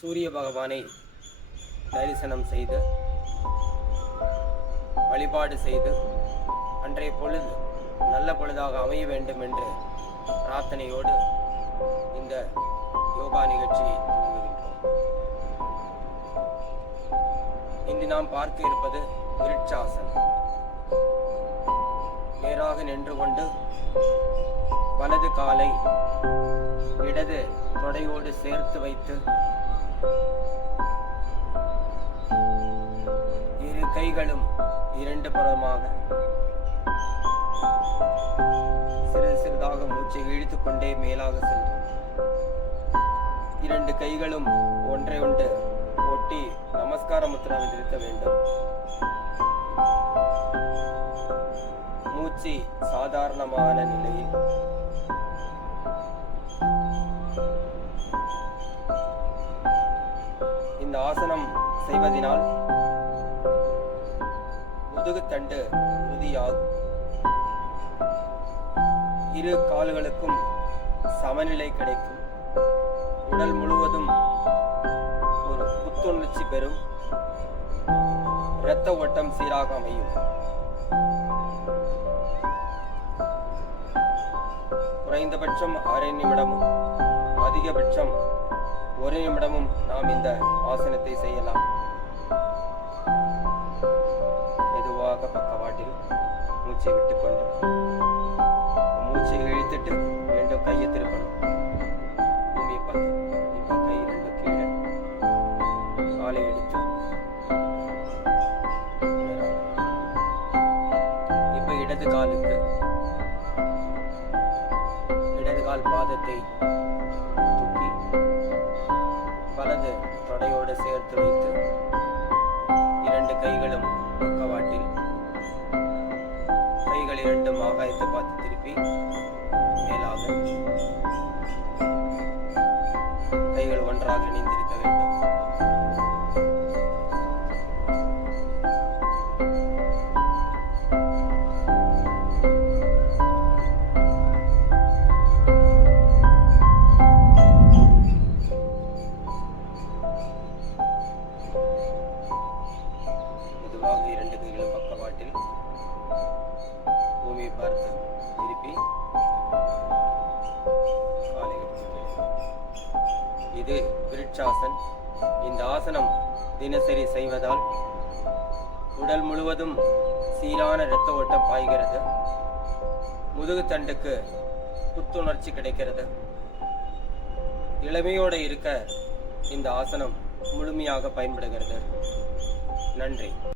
சூரிய பகவானை தரிசனம் செய்து வழிபாடு செய்து அன்றைய பொழுது நல்ல பொழுதாக அமைய வேண்டும் என்று பிரார்த்தனையோடு இந்த யோகா நிகழ்ச்சியை துவங்குகின்றோம். இன்று நாம் பார்க்க இருப்பது விருட்சாசனம். நேராக நின்று கொண்டு வலது காலை இடது தொடையோடு சேர்த்து வைத்து இரு கைகளும் இரண்டு புறமாக சிறிது சிறிதாக மூச்சை இழுத்துக் கொண்டே மேலாக சென்று இரண்டு கைகளும் ஒன்றை ஒன்று ஒட்டி நமஸ்கார முத்திராவில் இருக்க வேண்டும். மூச்சு சாதாரணமான நிலையில் இந்த ஆசனம் செய்வதனால் முதுகுத்தண்டு உறுதியாகும். இரு கால்களுக்கும் சமநிலை கிடைக்கும். உடல் முழுவதும் ஒரு புத்துணர்ச்சி பெறும். இரத்த ஓட்டம் சீராக அமையும். குறைந்தபட்சம் 1/2 நிமிடமும் அதிகபட்சம் 1 நிமிடமும் நாம் இந்த ஆசனத்தை செய்யலாம். மெதுவாக பக்கவாட்டில் மூச்சை விட்டுக்கொண்டு மூச்சை இழுத்துட்டு மீண்டும் கையை திருப்பணும். பூமியை பார்த்து இப்போ கை ரெண்டு கீழே காலை எடுத்து இப்போ இடது காலுக்கு இடது கால் பாதத்தை தூக்கி வலது தொடையோடு சேர்த்து வைத்து இரண்டு கைகளும் பக்கவாட்டில் கைகள் இரண்டும் ஆகாயத்தை பார்த்து திருப்பி மேலாக கைகள் ஒன்றாக இணைந்திருக்க வேண்டும். மெதுவாக இரண்டு கைகளும் பக்கவாட்டில் பூமியை பார்த்து திருப்பி காலை இது விருட்சாசன். இந்த ஆசனம் தினசரி செய்வதால் உடல் முழுவதும் சீரான இரத்த ஓட்டம் பாய்கிறது. முதுகு தண்டுக்கு புத்துணர்ச்சி கிடைக்கிறது. இளமையோடு இருக்க இந்த ஆசனம் முழுமையாக பயன்படுகிறது. நன்றி.